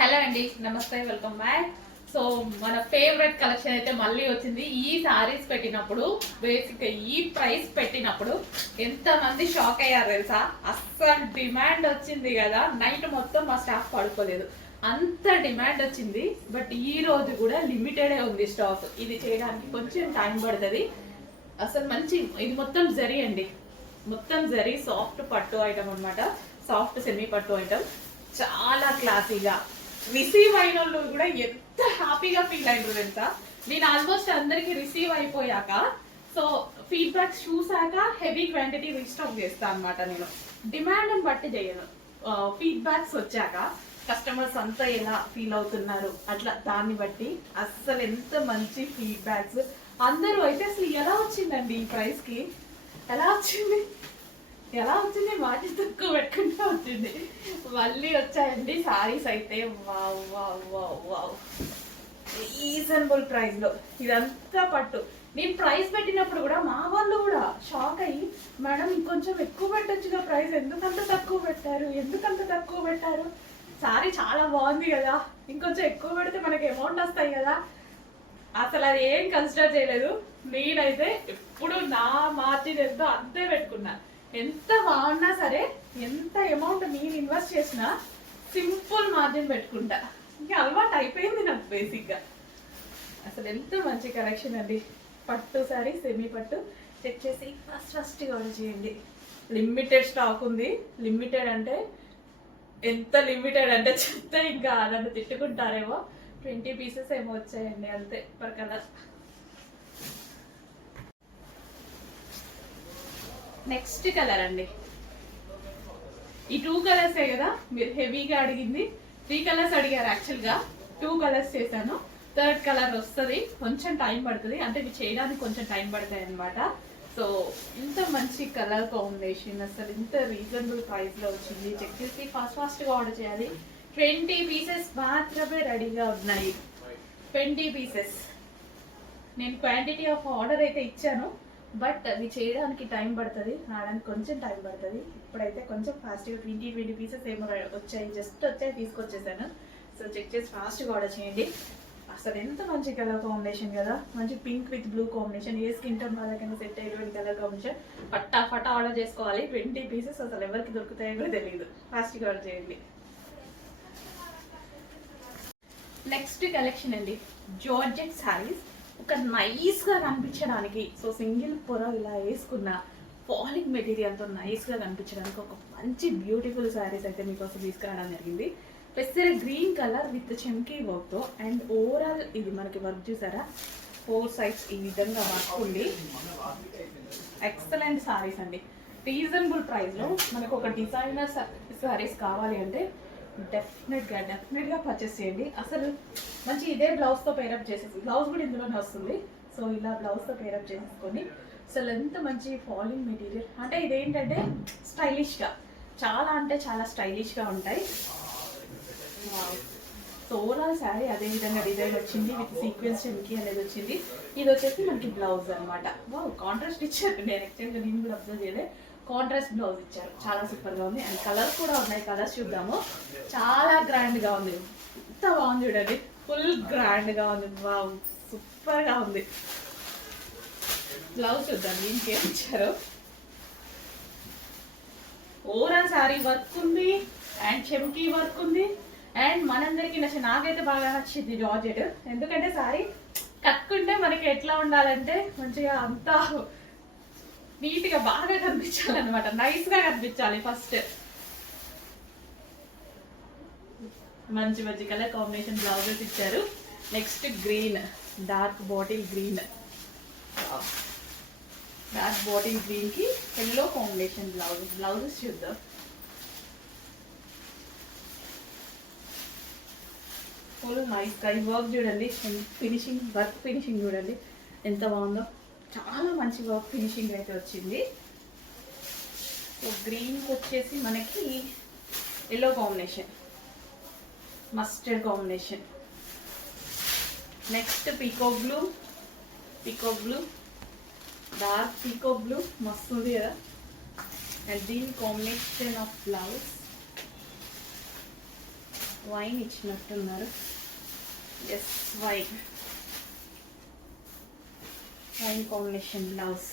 Hello అండి, నమస్తే, welcome back. So మన ఫేవరెట్ కలెక్షన్ అయితే మళ్ళీ వచ్చింది. ఈ సారీస్ పెట్టినప్పుడు బేసిక్ ఈ ప్రైస్ పెట్టినప్పుడు ఎంత మంది షాక్ అయ్యారు తెలుసా. అస్సలు డిమాండ్ వచ్చింది కదా, నైట్ మొత్తం మా స్టాఫ్ పడుకోలేదు, అంత డిమాండ్ వచ్చింది. బట్ ఈ రోజు కూడా లిమిటెడే ఉంది స్టాక్. ఇది చేయడానికి కొంచెం టైం పడుతుంది. అసలు మంచి ఇది మొత్తం జరీ అండి, మొత్తం జరీ సాఫ్ట్ పట్టు ఐటమ్ అనమాట. సాఫ్ట్ సెమీ పట్టు ఐటమ్, చాలా క్లాసీగా రిసీవ్ అయిన వాళ్ళు కూడా ఎంత హ్యాపీగా ఫీల్ అయినారు తెలుసా. నేను ఆల్మోస్ట్ అందరికి రిసీవ్ అయిపోయాక సో ఫీడ్బ్యాక్స్ చూసాక హెవీ క్వాంటిటీ రీస్టాక్ చేస్తాను అనమాట. నేను డిమాండ్ బట్టి చేయను, ఫీడ్బ్యాక్స్ వచ్చాక కస్టమర్స్ అంతా ఎలా ఫీల్ అవుతున్నారు అట్లా దాన్ని బట్టి. అస్సలు ఎంత మంచి ఫీడ్బ్యాక్స్. అందరూ అయితే అసలు ఎలా వచ్చిందండి ఈ ప్రైస్కి, ఎలా వచ్చింది వాటి తక్కువ పెట్టుకుంటూ వచ్చింది. మళ్ళీ వచ్చాయండి సారీస్ అయితే. Wow wow wow wow, reasonable price లో ఇదంతా పట్టు. నేను ప్రైస్ పెట్టినప్పుడు కూడా మా వాళ్ళు కూడా షాక్ అయ్యి, మేడం ఇంకొంచెం ఎక్కువ పెట్టొచ్చుగా ప్రైస్, ఎందుకంత తక్కువ పెట్టారు, సారీ చాలా బాగుంది కదా, ఇంకొంచెం ఎక్కువ పెడితే మనకి అమౌంట్ వస్తాయి కదా. అసలు అది ఏం కన్సిడర్ చేయలేదు. నేనైతే ఎప్పుడు నా మార్జిన్ ఎంతో అంతే పెట్టుకున్నా. ఎంత బాగున్నా సరే, ఎంత అమౌంట్ నేను ఇన్వెస్ట్ చేసినా సింపుల్ మార్జిన్ పెట్టుకుంటా. ఇంకా అలవాటు అయిపోయింది నాకు బేసిక్గా. అసలు ఎంత మంచి కలెక్షన్ అండి. పట్టు సారీ, సెమీ పట్టు. చెక్ చేసి ఫస్ట్ ఆర్డర్ చేయండి. లిమిటెడ్ స్టాక్ ఉంది. లిమిటెడ్ అంటే ఎంత లిమిటెడ్ అంటే చెప్తే ఇంకా నన్ను తిట్టుకుంటారేమో. 20 పీసెస్ ఏమో వచ్చాయండి అంతే పర్ కలర్. నెక్స్ట్ కలర్ అండి. ఈ 2 కలర్సే కదా మీరు హెవీగా అడిగింది. 3 కలర్స్ అడిగారు, యాక్చువల్గా 2 కలర్స్ చేశాను. 3rd కలర్ వస్తుంది, కొంచెం టైం పడుతుంది, అంటే ఇవి చేయడానికి కొంచెం టైం పడతాయి అనమాట. సో ఇంత మంచి కలర్ కాంబినేషన్, అసలు ఇంత రీజనబుల్ ప్రైస్లో వచ్చింది. చెక్ చేసి ఫాస్ట్గా ఆర్డర్ చేయాలి. 20 పీసెస్ మాత్రమే రెడీగా ఉన్నాయి. 20 పీసెస్. నేను క్వాంటిటీ ఆఫ్ ఆర్డర్ అయితే ఇచ్చాను, బట్ అది చేయడానికి టైం పడుతుంది, రావడానికి కొంచెం టైం పడుతుంది. ఇప్పుడైతే కొంచెం ఫాస్ట్గా 20 పీసెస్ ఏమో వచ్చాయి, జస్ట్ వచ్చాయి, తీసుకొచ్చేసాను. సో చెక్ చేసి ఫాస్ట్గా ఆర్డర్ చేయండి. అసలు ఎంత మంచి కలర్ కాంబినేషన్ కదా, మంచి pink with blue combination. A skin tone వాళ్ళకైనా సెట్ అయ్యేటువంటి కలర్ కాంబినేషన్. ఫటా ఆర్డర్ చేసుకోవాలి. 20 పీసెస్ అసలు ఎవరికి దొరుకుతాయో కూడా తెలియదు. ఫాస్ట్గా ఆర్డర్ చేయండి. నెక్స్ట్ కలెక్షన్ అండి, జార్జెట్ సారీస్. ఒక నైస్గా కనిపించడానికి, సో సింగిల్ పొర ఇలా వేసుకున్న ఫాలింగ్ మెటీరియల్తో నైస్గా కనిపించడానికి ఒక మంచి బ్యూటిఫుల్ శారీస్ అయితే మీకోసం తీసుకురావడం జరిగింది. పెసర గ్రీన్ కలర్ విత్ చెంకీ వర్క్తో. అండ్ ఓవరాల్ ఇది మనకి వర్క్ చూసారా, 4 సైడ్స్ ఈ విధంగా వర్క్ ఉంది. ఎక్సలెంట్ శారీస్ అండి. రీజనబుల్ ప్రైస్లో మనకు ఒక డిజైనర్ శారీస్ కావాలి అంటే డెఫినెట్గా పర్చేస్ చేయండి. అసలు మంచి ఇదే బ్లౌజ్తో పేరప్ చేసేసి, బ్లౌజ్ కూడా ఇందులోనే వస్తుంది. సో ఇలా బ్లౌజ్తో పేరప్ చేసేసుకొని అసలు ఎంత మంచి ఫాలింగ్ మెటీరియల్. అంటే ఇదేంటంటే స్టైలిష్గా, చాలా అంటే చాలా స్టైలిష్గా ఉంటాయి. సో ఓవరాల్ శారీ అదే విధంగా డిజైన్ వచ్చింది, విత్ సీక్వెన్స్ చెంకి అనేది వచ్చింది. ఇది వచ్చేసి మనకి బ్లౌజ్ అనమాట. కాంట్రాస్ట్ ఇచ్చారు. నేను యాక్చువల్గా నేను కూడా అబ్జర్వ్ చేయలే, కాంట్రాస్ట్ బ్లౌజ్ ఇచ్చారు. చాలా సూపర్గా ఉంది. అండ్ కలర్స్ కూడా ఉన్నాయి, కలర్స్ చూద్దాము. చాలా గ్రాండ్గా ఉంది, ఎంత బాగుంది చూడండి, ఫుల్ గ్రాండ్గా ఉంది. వావ్, సూపర్గా ఉంది. బ్లౌజ్ చూద్దాం ఇంకేం ఇచ్చారు. ఓవరాల్ శారీ వర్క్ ఉంది, అండ్ చెంకీ వర్క్ ఉంది. అండ్ మనందరికీ నాకైతే బాగా నచ్చింది జార్జెట్. ఎందుకంటే శారీ కట్టుకుంటే మనకి ఎట్లా ఉండాలంటే మంచిగా అంతా నీట్గా బాగా కనిపించాలన్నమాట, నైస్గా కనిపించాలి. ఫస్ట్ మంచి మంచి కలర్ కాంబినేషన్ బ్లౌజెస్ ఇచ్చారు. Next green, dark bottle green, dark bottle గ్రీన్కి ఎల్లో కాంబినేషన్ బ్లౌజెస్ చూద్దాం. ఫుల్ నైస్గా ఈ వర్క్ చూడండి, ఫినిషింగ్ చూడండి ఎంత బాగుందో. చాలా మంచి వర్క్ ఫినిషింగ్ అయితే వచ్చింది. సో గ్రీన్ వచ్చేసి మనకి yellow combination, mustard combination. Next peacock blue, dark peacock blue, మస్తు ఉంది కదా. అండ్ దీని కాంబినేషన్ ఆఫ్ బ్లౌజ్ వైన్ ఇచ్చినట్టున్నారు. Yes, wine combination blouse.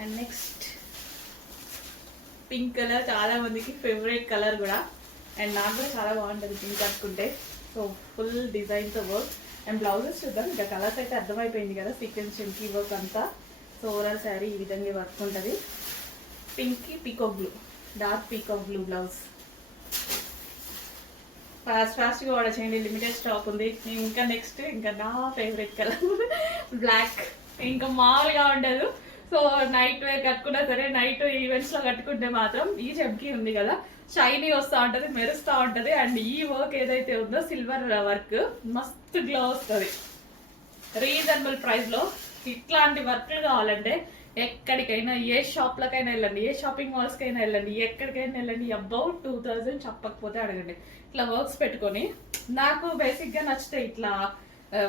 And next pink colour, చాలా మందికి ఫేవరెట్ కలర్ కూడా. అండ్ నాకు కూడా చాలా బాగుంటుంది పింక్ కట్టుకుంటే. సో ఫుల్ డిజైన్తో వర్క్. అండ్ బ్లౌజెస్ చూద్దాం. ఇంకా కలర్స్ అయితే అర్థమైపోయింది కదా, సీక్వెన్స్ చెంకి వర్క్ అంతా. సో ఓవరాల్ శారీ ఈ విధంగా వర్క్ ఉంటుంది. పింక్కి peacock blue, dark peacock blue blouse. ఫాస్ట్గా ఆర్డర్ చేయండి, లిమిటెడ్ స్టాక్ ఉంది. ఇంకా నెక్స్ట్ ఇంకా నా ఫేవరెట్ కలర్ బ్లాక్. ఇంకా మామూలుగా ఉండదు. సో నైట్ వేర్ కట్టుకున్నా సరే, నైట్ ఈవెంట్స్లో కట్టుకుంటే మాత్రం ఈ చెంకి ఉంది కదా, షైనీ వస్తూ ఉంటుంది, మెరుస్తూ ఉంటుంది. అండ్ ఈ వర్క్ ఏదైతే ఉందో సిల్వర్ వర్క్ మస్తు గ్లో వస్తుంది. రీజనబుల్ ప్రైస్లో ఇట్లాంటి వర్క్లు కావాలంటే ఎక్కడికైనా, ఏ షాప్లకైనా వెళ్ళండి, ఏ షాపింగ్ మాల్స్కైనా వెళ్ళండి, ఎక్కడికైనా వెళ్ళండి, అబౌట్ 2000 చెప్పకపోతే అడగండి. ఇట్లా వర్క్స్ పెట్టుకొని, నాకు బేసిక్గా నచ్చితే ఇట్లా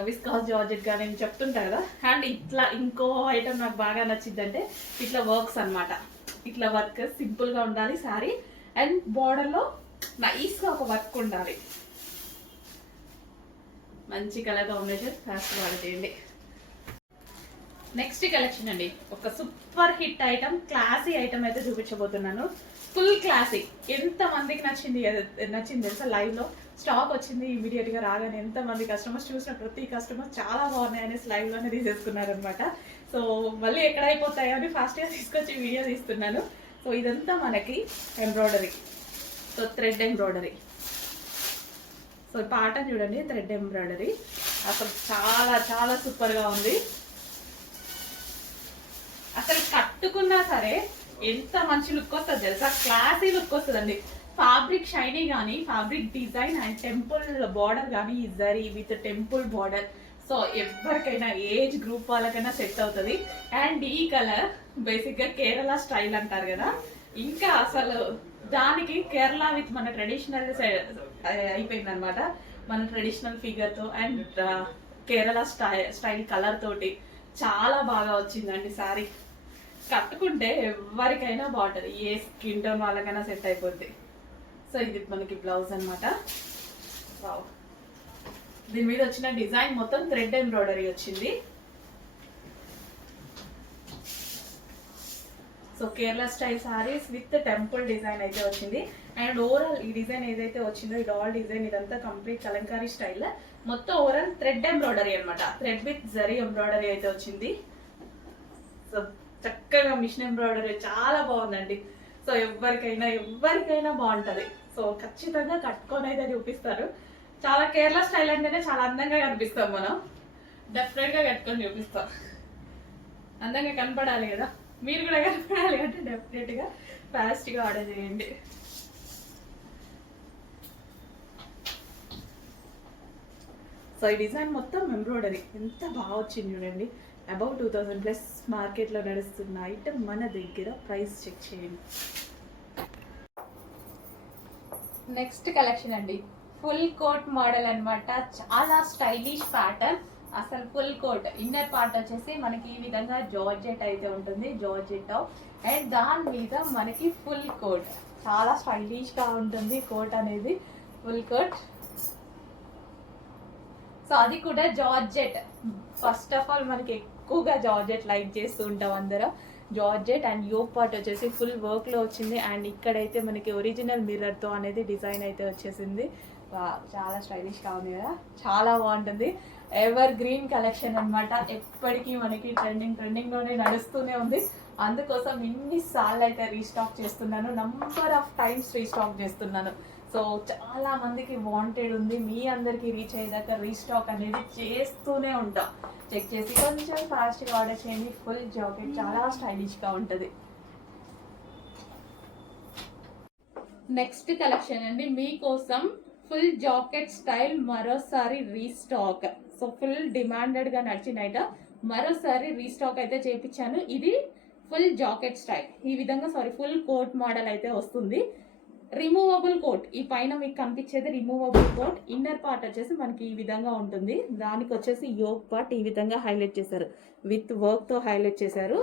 విస్కాస్ జార్జెట్ గా నేను చెప్తుంటా కదా. అండ్ ఇట్లా ఇంకో ఐటమ్ నాకు బాగా నచ్చింది అంటే ఇట్లా వర్క్స్ అనమాట. ఇట్లా వర్క్ సింపుల్ గా ఉండాలి శారీ, అండ్ బార్డర్ లో నైస్ గా ఒక వర్క్ ఉండాలి. మంచి కలర్ కాంబినేషన్, ఫాస్ట్ ఆర్డర్ చేయండి. నెక్స్ట్ కలెక్షన్ అండి, ఒక super hit item, classy item అయితే చూపించబోతున్నాను. Full classic. ఎంత మందికి నచ్చింది తెలుసా? లైవ్ లో స్టాక్ వచ్చింది ఇమీడియట్ గా రాగానే ఎంత మంది కస్టమర్స్ చూసిన ప్రతి కస్టమర్ చాలా బాగున్నాయి అనేసి లైవ్ లోనే తీసేసుకున్నారు అనమాట. సో మళ్ళీ ఎక్కడ అయిపోతాయో అని ఫాస్ట్ గా తీసుకొచ్చి వీడియో తీస్తున్నాను. సో ఇదంతా మనకి embroidery, so thread embroidery. So పాటను చూడండి, థ్రెడ్ ఎంబ్రాయిడరీ అసలు చాలా చాలా సూపర్ గా ఉంది. అసలు కట్టుకున్నా సరే ఎంత మంచి లుక్ వస్తుంది తెలుసా, క్లాసీ లుక్ వస్తుందండి. ఫ్యాబ్రిక్ షైనీ కానీ, fabric design and temple border కానీ, ఈ zari with temple border. So ఎవరికైనా, ఏజ్ గ్రూప్ వాళ్ళకైనా సెట్ అవుతుంది. అండ్ ఈ కలర్ బేసిక్గా కేరళ స్టైల్ అంటారు కదా, ఇంకా అసలు దానికి కేరళ విత్ మన ట్రెడిషనల్ అయిపోయింది అనమాట. మన ట్రెడిషనల్ ఫిగర్తో అండ్ కేరళ స్టైల్ కలర్ తోటి చాలా బాగా వచ్చిందండి శారీ. కట్టుకుంటే ఎవరికైనా బాగుంటుంది, ఏ స్కిన్ టోన్ వాళ్ళకైనా సెట్ అయిపోద్ది. సో ఇది మనకి బ్లౌజ్ అనమాట. దీని మీద వచ్చిన డిజైన్ మొత్తం థ్రెడ్ ఎంబ్రాయిడరీ వచ్చింది. So Kerala style saris with temple design అయితే వచ్చింది. అండ్ ఓవరాల్ ఈ డిజైన్ ఏదైతే వచ్చిందో, ఇది ఆల్ డిజైన్, ఇదంతా కంప్లీట్ కలంకారీ స్టైల్. మొత్తం ఓవరాల్ థ్రెడ్ ఎంబ్రాయిడరీ అనమాట. థ్రెడ్ విత్ జరీ ఎంబ్రాయిడరీ అయితే వచ్చింది. సో చక్కగా మిషన్ ఎంబ్రాయిడరీ చాలా బాగుందండి. సో ఎవరికైనా బాగుంటుంది. సో ఖచ్చితంగా కట్టుకొని అయితే చూపిస్తారు. చాలా కేరళ స్టైల్ అంటేనే చాలా అందంగా కనిపిస్తాం మనం. డెఫినెట్గా కట్టుకొని చూపిస్తాం. అందంగా కనపడాలి కదా, మీరు కూడా కనపడాలి అంటే డెఫినెట్గా ఫాస్ట్గా ఆర్డర్ చేయండి. సో ఈ డిజైన్ మొత్తం ఎంబ్రాయిడరీ ఎంత బాగా వచ్చింది చూడండి. అబౌట్ 2000+ మార్కెట్లో నడుస్తున్న ఐటమ్ మన దగ్గర. ప్రైస్ చెక్ చేయండి. నెక్స్ట్ కలెక్షన్ అండి, ఫుల్ కోట్ మోడల్ అనమాట. చాలా స్టైలిష్ ప్యాటర్న్. అసలు ఫుల్ కోట్, ఇన్నర్ పార్ట్ వచ్చేసి మనకి ఈ విధంగా జార్జెట్ అయితే ఉంటుంది, జార్జెట్. అండ్ దాని మీద మనకి ఫుల్ కోట్, చాలా స్టైలిష్ గా ఉంటుంది కోట్ అనేది. ఫుల్ కోట్, సో అది కూడా జార్జెట్. ఫస్ట్ ఆఫ్ ఆల్ మనకి ఎక్కువగా జార్జెట్ లైక్ చేస్తూ ఉంటాం అందరం. జార్జెట్ అండ్ యోక్ పార్ట్ వచ్చేసి ఫుల్ వర్క్ లో వచ్చింది. అండ్ ఇక్కడైతే మనకి ఒరిజినల్ మిర్రర్ తో అనేది డిజైన్ అయితే వచ్చేసింది. చాలా స్టైలిష్ గా ఉంది కదా, చాలా బాగుంటుంది. ఎవర్ గ్రీన్ కలెక్షన్ అనమాట. ఎప్పటికీ మనకి ట్రెండింగ్ లోనే నడుస్తూనే ఉంది. అందుకోసం ఇన్నిసార్లు అయితే రీస్టాక్ చేస్తున్నాను, నంబర్ ఆఫ్ టైమ్స్ రీస్టాక్ చేస్తున్నాను. సో చాలా మందికి వాంటెడ్ ఉంది, మీ అందరికి రీచ్ అయ్యేదాకా రీస్టాక్ అనేది చేస్తూనే ఉంటాం. చెక్ చేసి కొంచెం ఫాస్ట్గా ఆర్డర్ చేయండి. ఫుల్ జాకెట్ చాలా స్టైలిష్గా ఉంటుంది. నెక్స్ట్ కలెక్షన్ అండి మీకోసం ఫుల్ జాకెట్ స్టైల్ మరోసారి రీస్టాక్. సో ఫుల్ డిమాండెడ్గా నడిచిన ఐటమ్ మరోసారి రీస్టాక్ అయితే చేయించాను. ఇది ఫుల్ జాకెట్ స్టైల్ ఈ విధంగా, ఫుల్ కోట్ మోడల్ అయితే వస్తుంది. రిమూవబుల్ కోట్, ఈ పైన మీకు కనిపించేది రిమూవబుల్ కోట్. ఇన్నర్ పార్ట్ వచ్చేసి మనకి ఈ విధంగా ఉంటుంది. దానికి వచ్చేసి యోక్ పార్ట్ ఈ విధంగా హైలైట్ చేశారు, విత్ వర్క్ తో హైలైట్ చేశారు.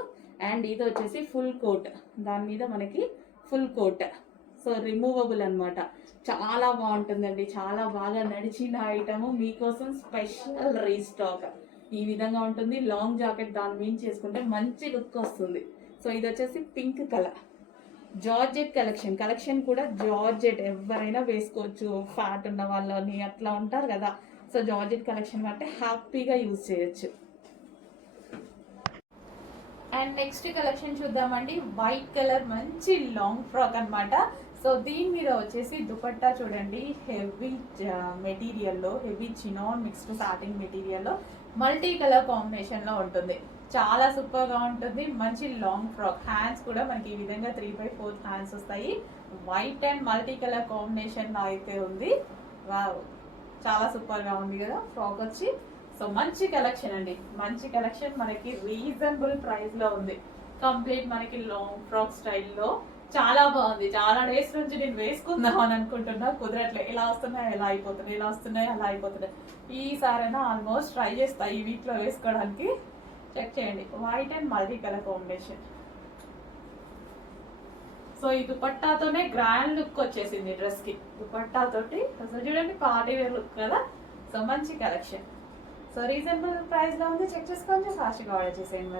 అండ్ ఇది వచ్చేసి ఫుల్ కోట్, దాని మీద మనకి ఫుల్ కోట్. సో రిమూవబుల్ అన్నమాట. చాలా బాగుంటుందండి, చాలా బాగా నడిచిన ఐటమ్ మీకోసం స్పెషల్ రీస్టాక్. ఈ విధంగా ఉంటుంది. లాంగ్ జాకెట్ దాని మీద చేసుకుంటే మంచి లుక్ వస్తుంది. సో ఇది వచ్చేసి పింక్ కలర్ జార్జెట్ కలెక్షన్ కూడా జార్జెట్ ఎవరైనా వేసుకోవచ్చు, ఫ్యాట్ ఉన్న వాళ్ళని అట్లా ఉంటారు కదా. సో జార్జెట్ కలెక్షన్ అంటే హ్యాపీగా యూజ్ చేయొచ్చు. అండ్ నెక్స్ట్ కలెక్షన్ చూద్దామండి. వైట్ కలర్ మంచి లాంగ్ ఫ్రాక్ అన్నమాట. సో దీని మీద వచ్చేసి దుపట్టా చూడండి, హెవీ మెటీరియల్లో, హెవీ చినాన్ మిక్స్డ్ సాటిన్ మెటీరియల్లో మల్టీ కలర్ కాంబినేషన్లో ఉంటుంది. చాలా సూపర్ గా ఉంటుంది. మంచి లాంగ్ ఫ్రాక్. హ్యాండ్స్ కూడా మనకి ఈ విధంగా 3/4 హ్యాండ్స్ వస్తాయి. White and multi colour combination అయితే ఉంది. వావ్, చాలా సూపర్ గా ఉంది కదా ఫ్రాక్ వచ్చి. సో మంచి కలెక్షన్ అండి, మంచి కలెక్షన్. మనకి రీజనబుల్ ప్రైస్ లో ఉంది. కంప్లీట్ మనకి లాంగ్ ఫ్రాక్ స్టైల్లో చాలా బాగుంది. చాలా డేస్ నుంచి నేను వేసుకుందాం అని అనుకుంటున్నా, కుదరట్లే. ఇలా వస్తున్నాయి ఎలా అయిపోతున్నాయి, ఇలా వస్తున్నాయి అలా అయిపోతున్నాయి. ఈసారైనా ఆల్మోస్ట్ ట్రై చేస్తా ఈ వీక్ లో వేసుకోవడానికి. చెక్ చేయండి, white and multi colour combination. So ఈ దుపట్టాతోనే గ్రాండ్ లుక్ వచ్చేసింది డ్రెస్ కి. దుపట్టాతోటి అసలు చూడండి పార్టీ వేర్ లుక్ కదా. సో మంచి కలెక్షన్. సో రీజనబుల్ ప్రైస్ లో ఉంది. చెక్ చేసుకోండి, ఫాస్ట్గా ఆర్డర్ చేసేయండి.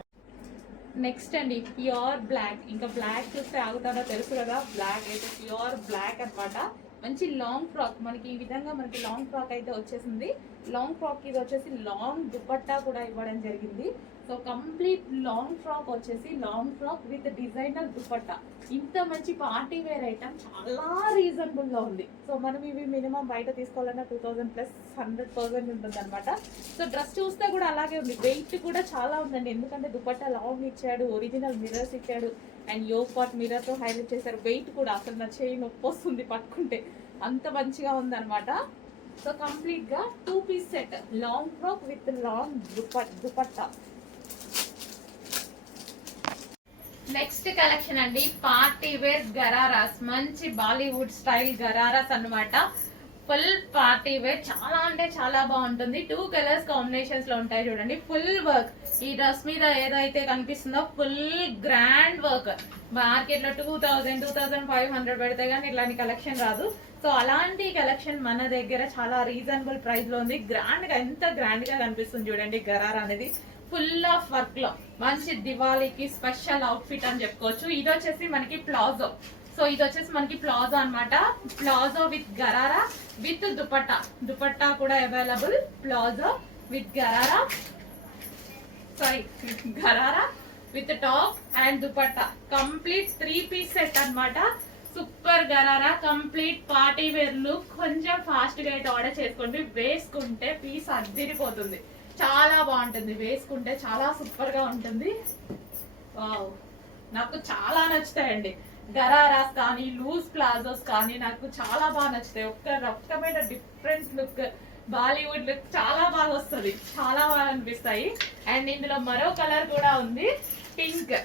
నెక్స్ట్ అండి ప్యూర్ బ్లాక్. ఇంకా బ్లాక్ చూస్తే ఆగుతాడో తెలుసు కదా. బ్లాక్ అయితే ప్యూర్ బ్లాక్ అన్నమాట. మంచి లాంగ్ ఫ్రాక్. మనకి ఈ విధంగా మనకి లాంగ్ ఫ్రాక్ అయితే వచ్చేసింది. లాంగ్ ఫ్రాక్ ఇది వచ్చేసి లాంగ్ దుపట్టా కూడా ఇవ్వడం జరిగింది. సో కంప్లీట్ లాంగ్ ఫ్రాక్ వచ్చేసి long frock with designer dupatta. ఇంత మంచి పార్టీ వేర్ ఐటమ్ చాలా రీజనబుల్ గా ఉంది. సో మనం ఇవి మినిమం బయట తీసుకోవాలన్నా 2000 ప్లస్ 100% ఉంటుంది అనమాట. సో డ్రెస్ చూస్తే కూడా అలాగే ఉంది. వెయిట్ కూడా చాలా ఉందండి, ఎందుకంటే దుపట్టా లాంగ్ ఇచ్చాడు, ఒరిజినల్ మిర్రర్స్ ఇచ్చాడు, అండ్ యోగ్ పార్ట్ మిర్రర్ తో హైలైట్ చేశారు. వెయిట్ కూడా అసలు నా చేయి నొప్పి వస్తుంది పట్టుకుంటే, అంత మంచిగా ఉందన్నమాట. సో కంప్లీట్ గా 2 piece set long frock with long dupatta. Next collection అండి పార్టీ వేర్ గరారాస్. మంచి బాలీవుడ్ స్టైల్ గరారాస్ అన్నమాట. ఫుల్ పార్టీ వేర్, చాలా అంటే చాలా బాగుంటుంది. 2 కలర్స్ కాంబినేషన్స్ లో ఉంటాయి చూడండి. Full work. ఈ డ్రెస్ మీద ఏదైతే కనిపిస్తుందో ఫుల్ గ్రాండ్ వర్క్. మార్కెట్ లో 2500 పెడితే గానీ ఇలాంటి కలెక్షన్ రాదు. సో అలాంటి కలెక్షన్ మన దగ్గర చాలా రీజనబుల్ ప్రైస్ లో ఉంది. గ్రాండ్ గా, ఎంత గ్రాండ్ గా కనిపిస్తుంది చూడండి గరారా అనేది. ఫుల్ ఆఫ్ వర్క్ లో మంచి దివాళీకి స్పెషల్ అవుట్ ఫిట్ అని చెప్పుకోవచ్చు. ఇది వచ్చేసి మనకి ప్లాజో. సో ఇది వచ్చేసి మనకి ప్లాజో అన్నమాట. Palazzo with gharara with dupatta. Dupatta కూడా available. Palazzo with gharara, sorry gharara with top and dupatta. Complete 3 piece set అన్నమాట. Super gharara, complete party wear look. కొంచెం ఫాస్ట్ గా అయితే ఆర్డర్ చేసుకోండి. వేసుకుంటే పీస్ అద్దిరిపోతుంది, చాలా బాగుంటుంది. వేసుకుంటే చాలా సూపర్ గా ఉంటుంది. వావ్, నాకు చాలా నచ్చుతాయండి గరారాస్ కానీ లూజ్ ప్లాజోస్ కానీ. నాకు చాలా బాగా నచ్చుతాయి. ఒక్క రకమైన డిఫరెంట్ లుక్, బాలీవుడ్ లుక్ చాలా బాగా వస్తుంది, చాలా బాగా అనిపిస్తాయి. అండ్ ఇందులో మరో కలర్ కూడా ఉంది, pink.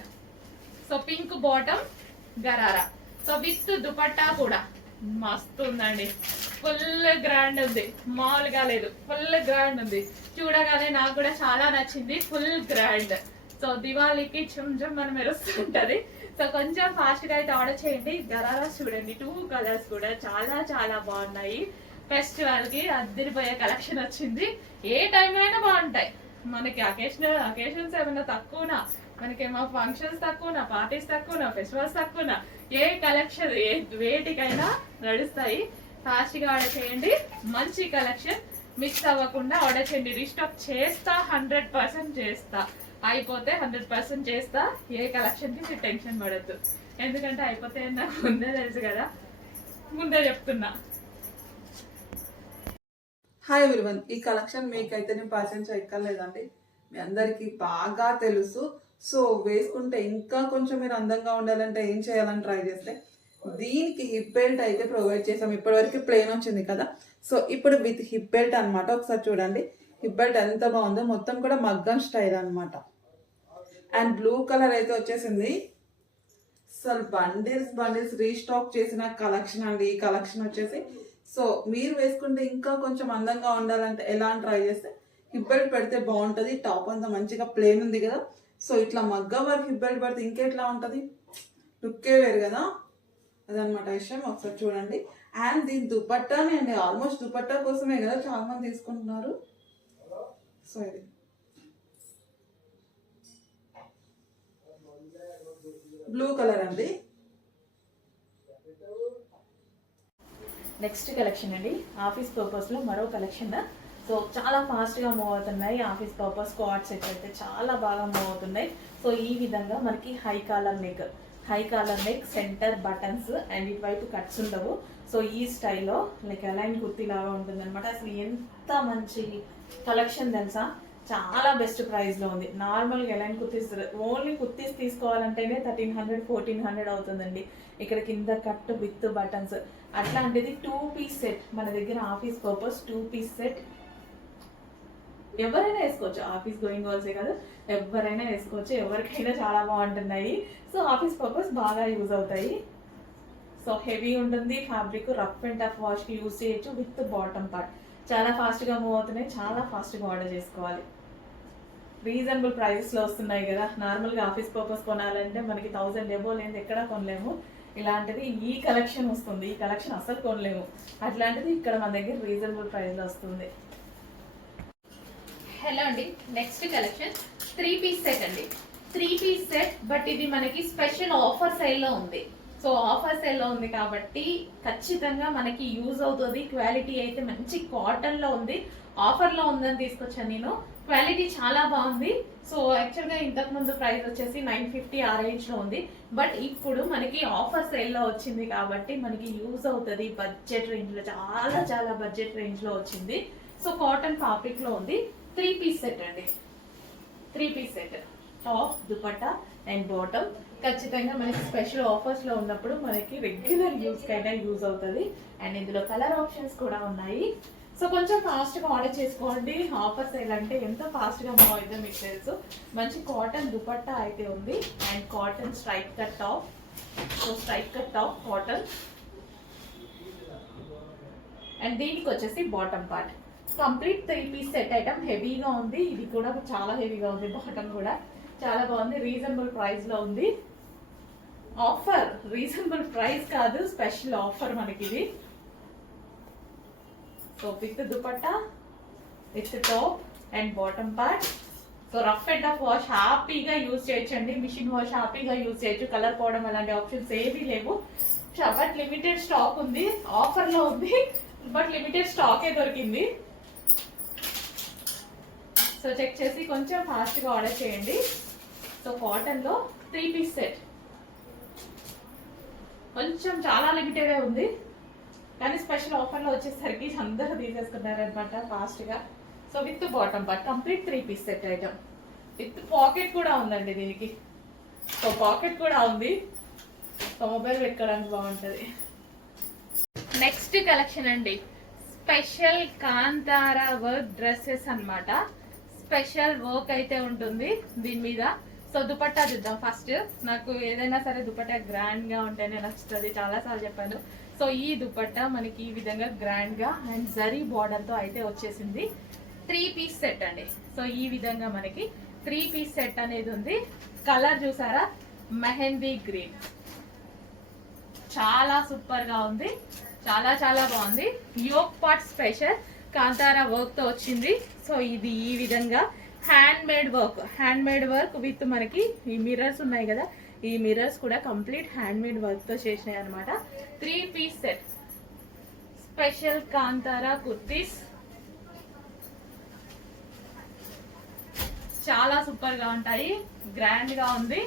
So pink bottom gharara. So with dupatta కూడా మస్తు ఉందండి. ఫుల్ గ్రాండ్ ఉంది, మామూలుగా లేదు, ఫుల్ గ్రాండ్ ఉంది. చూడగానే నాకు కూడా చాలా నచ్చింది. Full grand. సో దివాళీకి చుంజం మనం మెరుస్తుంటది. సో కొంచెం ఫాస్ట్ గా అయితే ఆర్డర్ చేయండి. గరారాస్ చూడండి, 2 కలర్స్ కూడా చాలా చాలా బాగున్నాయి. ఫెస్టివల్ కి అద్దరిపోయే కలెక్షన్ వచ్చింది. ఏ టైంలో అయినా బాగుంటాయి. మనకి అకేషన్స్ ఏమైనా తక్కువనా, మనకేమో ఫంక్షన్స్ తక్కువనా, పార్టీస్ తక్కువనా, ఫెస్టివల్స్ తక్కువనా, ఏ కలెక్షన్ ఏ వేటికైనా నడుస్తాయి. ఫాస్ట్ గా ఆర్డర్ చేయండి. మంచి కలెక్షన్ మిస్ అవ్వకుండా ఆర్డర్ చేయండి. రీస్టాక్ చేస్తా, 100% చేస్తా. అయిపోతే 100% చేస్తా. ఏ కలెక్షన్ కి మీరు టెన్షన్ పడద్దు, ఎందుకంటే అయిపోతే నాకు ముందే తెలుసు కదా, ముందే చెప్తున్నా. హాయ్ ఎవ్రీవన్, ఈ కలెక్షన్ మీకైతే నేను పరిచయం చేయక్కర్లేదండి, మీ అందరికి బాగా తెలుసు. సో వేసుకుంటే ఇంకా కొంచెం మీరు అందంగా ఉండాలంటే ఏం చేయాలని ట్రై చేస్తే దీనికి హిప్ బెల్ట్ అయితే ప్రొవైడ్ చేసాం. ఇప్పటివరకు ప్లేన్ వచ్చింది కదా, సో ఇప్పుడు విత్ హిప్ బెల్ట్ అనమాట. ఒకసారి చూడండి హిప్ బెల్ట్ ఎంత బాగుందో. మొత్తం కూడా మగ్గం స్టైల్ అనమాట. అండ్ బ్లూ కలర్ అయితే వచ్చేసింది. అసలు బండిల్స్ రీస్టాక్ చేసిన కలెక్షన్ అండి ఈ కలెక్షన్ వచ్చేసి. సో మీరు వేసుకుంటే ఇంకా కొంచెం అందంగా ఉండాలంటే ఎలా అని ట్రై చేస్తే హిప్ బెల్ట్ పెడితే బాగుంటుంది. టాప్ అంతా మంచిగా ప్లేన్ ఉంది కదా, సో ఇట్లా మగ్గం వరకు హిప్ బెల్ట్ పెడితే ఇంకెట్లా ఉంటుంది, లుక్కే వేరు కదా. అదనమాట విషయం. ఒకసారి చూడండి. అండ్ దీని దుపట్టానే అండి, ఆల్మోస్ట్ దుపట్టా కోసమే కదా చాలా మంది తీసుకుంటున్నారు. సో ఇది బ్లూ కలర్ అండి. నెక్స్ట్ కలెక్షన్ అండి, ఆఫీస్ పర్పస్లో మరో కలెక్షన్. సో చాలా ఫాస్ట్గా మూవ్ అవుతున్నాయి. ఆఫీస్ పర్పస్ కోఆర్డ్ సెట్ అయితే చాలా బాగా మూవ్ అవుతున్నాయి. సో ఈ విధంగా మనకి high collar neck centre buttons and ఇటువైపు కట్స్ ఉండవు. సో ఈ స్టైల్లో లైక్ అలైన్ కుర్తీ లాగా ఉంటుంది అనమాట. అసలు ఎంత మంచి కలెక్షన్ తెలుసా, చాలా బెస్ట్ ప్రైస్లో ఉంది. నార్మల్గా అలైన్ కుర్తీస్ ఓన్లీ కుర్తీస్ తీసుకోవాలంటేనే 1300 1400 అవుతుందండి. ఇక్కడ కింద కట్ విత్ బటన్స్, అట్లాంటిది 2 పీస్ సెట్ మన దగ్గర. ఆఫీస్ పర్పస్ 2 పీస్ సెట్ ఎవరైనా వేసుకోవచ్చు, ఆఫీస్ గోయింగ్ గర్ల్సే కాదు ఎవరైనా వేసుకోవచ్చు, ఎవరికైనా చాలా బాగుంటున్నాయి. సో ఆఫీస్ పర్పస్ బాగా యూజ్ అవుతాయి. సో హెవీ ఉంటుంది ఫ్యాబ్రిక్, రఫ్ అండ్ టఫ్ వాష్కి యూజ్ చేయొచ్చు విత్ బాటమ్ పార్ట్. చాలా ఫాస్ట్గా మూవ్ అవుతున్నాయి, చాలా ఫాస్ట్గా ఆర్డర్ చేసుకోవాలి. రీజనబుల్ ప్రైజెస్లో వస్తున్నాయి కదా. నార్మల్గా ఆఫీస్ పర్పస్ కొనాలంటే మనకి 1000 ఎబో లేదు, ఎక్కడ కొనలేము. ఇలాంటిది ఈ కలెక్షన్ వస్తుంది, ఈ కలెక్షన్ అసలు కొనలేము. అట్లాంటిది ఇక్కడ మన దగ్గర రీజనబుల్ ప్రైస్లో వస్తుంది. హలో అండి, నెక్స్ట్ కలెక్షన్ 3 పీస్ సెట్ అండి. 3 పీస్ సెట్, బట్ ఇది మనకి స్పెషల్ ఆఫర్ సేల్లో ఉంది. సో ఆఫర్ సేల్లో ఉంది కాబట్టి ఖచ్చితంగా మనకి యూజ్ అవుతుంది. క్వాలిటీ అయితే మంచి కాటన్లో ఉంది, ఆఫర్లో ఉందని తీసుకొచ్చాను నేను. క్వాలిటీ చాలా బాగుంది. సో యాక్చువల్గా ఇంతకు ముందు ప్రైస్ వచ్చేసి 950 ఆ రేంజ్లో ఉంది, బట్ ఇప్పుడు మనకి ఆఫర్ సేల్లో వచ్చింది కాబట్టి మనకి యూజ్ అవుతుంది. బడ్జెట్ రేంజ్లో, చాలా చాలా బడ్జెట్ రేంజ్లో వచ్చింది. సో కాటన్ ఫ్యాబ్రిక్లో ఉంది. 3 పీస్ సెట్ అండి. 3 piece set, top, dupatta and bottom. ఖచ్చితంగా మనకి స్పెషల్ ఆఫర్స్లో ఉన్నప్పుడు మనకి రెగ్యులర్ యూస్కి అయినా యూజ్ అవుతుంది. అండ్ ఇందులో కలర్ ఆప్షన్స్ కూడా ఉన్నాయి. సో కొంచెం ఫాస్ట్గా ఆర్డర్ చేసుకోండి. ఆఫర్ సేల్ అంటే ఎంత ఫాస్ట్గా మూవ్ అవుతుందో మీకు తెలుసు. మంచి కాటన్ దుపట్టా అయితే ఉంది and cotton stripe cut top. So stripe cut top cotton and దీనికి వచ్చేసి bottom part. Complete 3 piece set item. హెవీగా ఉంది, ఇది కూడా చాలా హెవీగా ఉంది. బాటమ్ కూడా చాలా బాగుంది. రీజనబుల్ ప్రైస్లో ఉంది. ఆఫర్, రీజనబుల్ ప్రైస్ కాదు, స్పెషల్ ఆఫర్ మనకి ఇది. So with dupatta, with top and bottom part. So rough and tough wash హ్యాపీగా యూజ్ చేయొచ్చండి. మిషన్ వాష్ హ్యాపీగా యూజ్ చేయొచ్చు. కలర్ పోవడం అలాంటి ఆప్షన్స్ ఏవీ లేవు. బట్ లిమిటెడ్ స్టాక్ ఉంది, ఆఫర్లో ఉంది, బట్ లిమిటెడ్ స్టాకే దొరికింది. సో చెక్ చేసి కొంచెం ఫాస్ట్గా ఆర్డర్ చేయండి. సో కాటన్లో 3 పీస్ సెట్ కొంచెం చాలా లిమిటెడే ఉంది, కానీ స్పెషల్ ఆఫర్లో వచ్చేసరికి అందరూ తీసేసుకున్నారనమాట ఫాస్ట్గా. So with bottom part, complete 3 piece set item. With pocket కూడా ఉందండి దీనికి. సో పాకెట్ కూడా ఉంది, సో మొబైల్ పెట్టుకోవడానికి బాగుంటుంది. నెక్స్ట్ కలెక్షన్ అండి, స్పెషల్ కాంతారా వర్క్ డ్రెస్సెస్ అన్నమాట. స్పెషల్ వర్క్ అయితే ఉంటుంది దీని మీద. సో దుపట్టా చూద్దాం ఫస్ట్. నాకు ఏదైనా సరే దుపట్టా గ్రాండ్ గా ఉంటేనే నచ్చుతుంది, చాలా సార్లు చెప్పాను. సో ఈ దుపట్టా మనకి ఈ విధంగా గ్రాండ్ గా అండ్ జరీ బార్డర్ తో అయితే వచ్చేసింది. 3 పీస్ సెట్ అండి. సో ఈ విధంగా మనకి 3 పీస్ సెట్ అనేది ఉంది. కలర్ చూసారా, మెహందీ గ్రీన్, చాలా సూపర్ గా ఉంది, చాలా చాలా బాగుంది. Yoke part special Kantara work తో వచ్చింది. సో ఇది ఈ విధంగా హ్యాండ్ మేడ్ వర్క్ విత్ మనకి ఈ మిర్రర్స్ ఉన్నాయి కదా, ఈ మిర్రర్స్ కూడా కంప్లీట్ హ్యాండ్ మేడ్ వర్క్ తో చేసినాయి అనమాట. 3 piece set special Kantara kurtis, చాలా సూపర్ గా ఉంటాయి. గ్రాండ్ గా ఉంది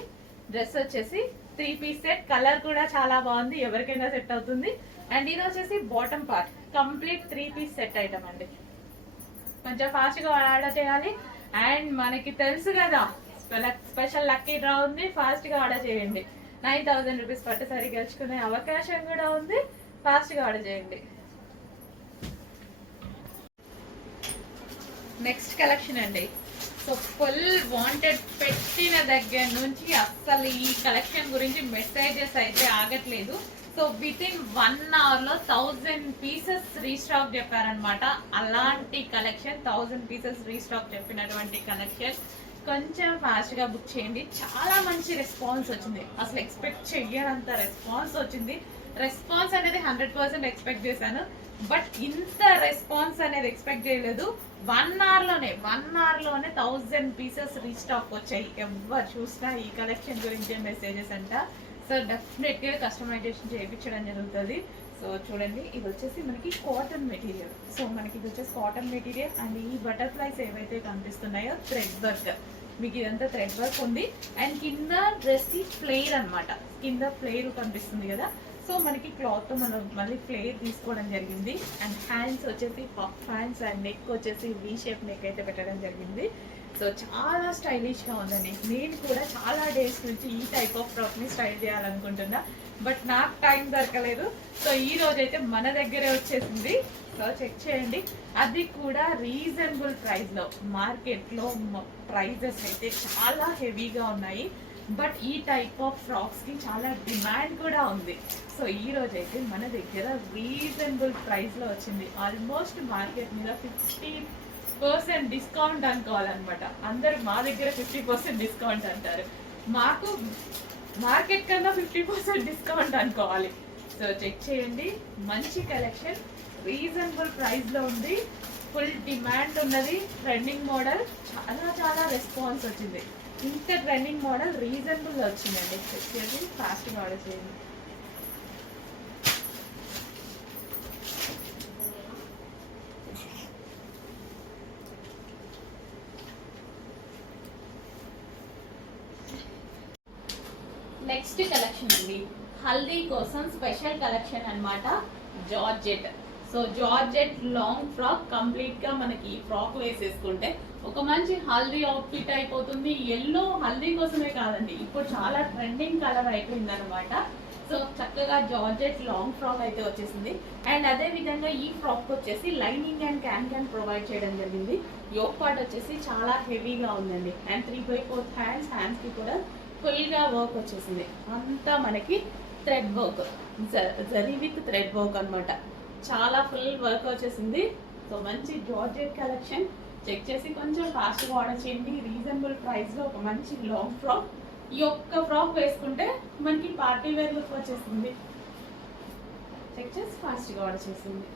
డ్రెస్ వచ్చేసి. 3 పీస్ సెట్, కలర్ కూడా చాలా బాగుంది, ఎవరికైనా సెట్ అవుతుంది. అండ్ ఇది వచ్చేసి bottom part. Complete 3 piece set item అండి. కొంచెం ఫాస్ట్ గా ఆర్డర్ చేయాలి. అండ్ మనకి తెలుసు కదా స్పెషల్ లక్కీ డ్రా ఉంది, ఫాస్ట్ గా ఆర్డర్ చేయండి. 9000 రూపీస్ పట్టుసారి గెలుచుకునే అవకాశం కూడా ఉంది, ఫాస్ట్ గా ఆర్డర్ చేయండి. నెక్స్ట్ కలెక్షన్ అండి. సో ఫుల్ వాంటెడ్ పెట్టిన దగ్గర నుంచి అస్సలు ఈ కలెక్షన్ గురించి మెసేజెస్ అయితే ఆగట్లేదు. సో విత్ ఇన్ 1 అవర్లో 1000 పీసెస్ రీస్టాక్ చెప్పారనమాట. అలాంటి కలెక్షన్, 1000 పీసెస్ రీస్టాక్ చెప్పినటువంటి కలెక్షన్. కొంచెం ఫాస్ట్గా బుక్ చేయండి. చాలా మంచి రెస్పాన్స్ వచ్చింది, అసలు ఎక్స్పెక్ట్ చెయ్యనంత రెస్పాన్స్ వచ్చింది. రెస్పాన్స్ అనేది 100% ఎక్స్పెక్ట్ చేశాను, బట్ ఇంత రెస్పాన్స్ అనేది ఎక్స్పెక్ట్ చేయలేదు. 1 hour లోనే 1000 పీసెస్ రీస్టాక్ వచ్చాయి. ఎవరు చూసినా ఈ కలెక్షన్ గురించి మెసేజెస్ అంట. సో డెఫినెట్గా కస్టమైజేషన్ చేయించడం జరుగుతుంది. సో చూడండి, ఇది వచ్చేసి మనకి కాటన్ మెటీరియల్. సో మనకి ఇది వచ్చేసి కాటన్ మెటీరియల్ అండ్ ఈ బటర్ఫ్లైస్ ఏవైతే కనిపిస్తున్నాయో థ్రెడ్ వర్క్, మీకు ఇదంతా థ్రెడ్ వర్క్ ఉంది. అండ్ కింద డ్రెస్కి ఫ్లేర్ అనమాట, కింద ఫ్లేర్ కనిపిస్తుంది కదా. సో మనకి క్లాత్ మనం మళ్ళీ ఫ్లేర్ తీసుకోవడం జరిగింది. అండ్ హ్యాండ్స్ వచ్చేసి పఫ్ హ్యాండ్స్ అండ్ నెక్ వచ్చేసి వీ షేప్ నెక్ అయితే పెట్టడం జరిగింది. సో చాలా స్టైలిష్గా ఉందండి. నేను కూడా చాలా డేస్ నుంచి ఈ టైప్ ఆఫ్ ఫ్రాక్ని స్టైల్ చేయాలనుకుంటున్నా, బట్ నాకు టైం దొరకలేదు. సో ఈ రోజైతే మన దగ్గరే వచ్చేసింది. సో చెక్ చేయండి, అది కూడా రీజనబుల్ ప్రైస్లో. మార్కెట్లో ప్రైజెస్ అయితే చాలా హెవీగా ఉన్నాయి, బట్ ఈ టైప్ ఆఫ్ ఫ్రాక్స్కి చాలా డిమాండ్ కూడా ఉంది. సో ఈ రోజైతే మన దగ్గర రీజనబుల్ ప్రైస్లో వచ్చింది. ఆల్మోస్ట్ మార్కెట్ మీద 50% డిస్కౌంట్ అనుకోవాలన్నమాట. అందరూ మా దగ్గర 50% డిస్కౌంట్ అంటారు, మాకు మార్కెట్ కన్నా 50% డిస్కౌంట్ అనుకోవాలి. సో చెక్ చేయండి, మంచి కలెక్షన్ రీజనబుల్ ప్రైస్లో ఉంది, ఫుల్ డిమాండ్ ఉన్నది. ట్రెండింగ్ మోడల్ చాలా రెస్పాన్స్ వచ్చింది. ఇంత ట్రెండింగ్ మోడల్ రీజనబుల్ వచ్చిందండి. చెక్ చేసి ఫాస్ట్గా ఆర్డర్ చేయండి. నెక్స్ట్ కలెక్షన్ అండి, హల్దీ కోసం స్పెషల్ కలెక్షన్ అన్నమాట. Georgette. So georgette long frock, complete గా మనకి ఈ ఫ్రాక్ వేసేసుకుంటే ఒక మంచి హల్దీ అవుట్ఫిట్ అయిపోతుంది. ఎల్లో హల్దీ కోసమే కాదండి, ఇప్పుడు చాలా ట్రెండింగ్ కలర్ అయిపోయింది అనమాట. సో చక్కగా జార్జెట్ లాంగ్ ఫ్రాక్ అయితే వచ్చేసింది. అండ్ అదే విధంగా ఈ ఫ్రాక్ వచ్చేసి లైనింగ్ అండ్ క్యాన్ ప్రొవైడ్ చేయడం జరిగింది. యోక్ పార్ట్ వచ్చేసి చాలా హెవీగా ఉందండి. అండ్ 3/4 హ్యాండ్స్ కి కూడా ఫుల్ గా వర్క్ వచ్చేసింది. అంతా మనకి thread work, zari with thread work అనమాట. చాలా ఫుల్ వర్క్ వచ్చేసింది. సో మంచి జార్జెట్ కలెక్షన్. చెక్ చేసి కొంచెం ఫాస్ట్గా ఆర్డర్ చేయండి. రీజనబుల్ ప్రైస్లో ఒక మంచి లాంగ్ ఫ్రాక్. ఈ ఒక్క ఫ్రాక్ వేసుకుంటే మనకి పార్టీ వేర్ లుక్ వచ్చేసింది. చెక్ చేసి ఫాస్ట్గా ఆర్డర్ చేసింది.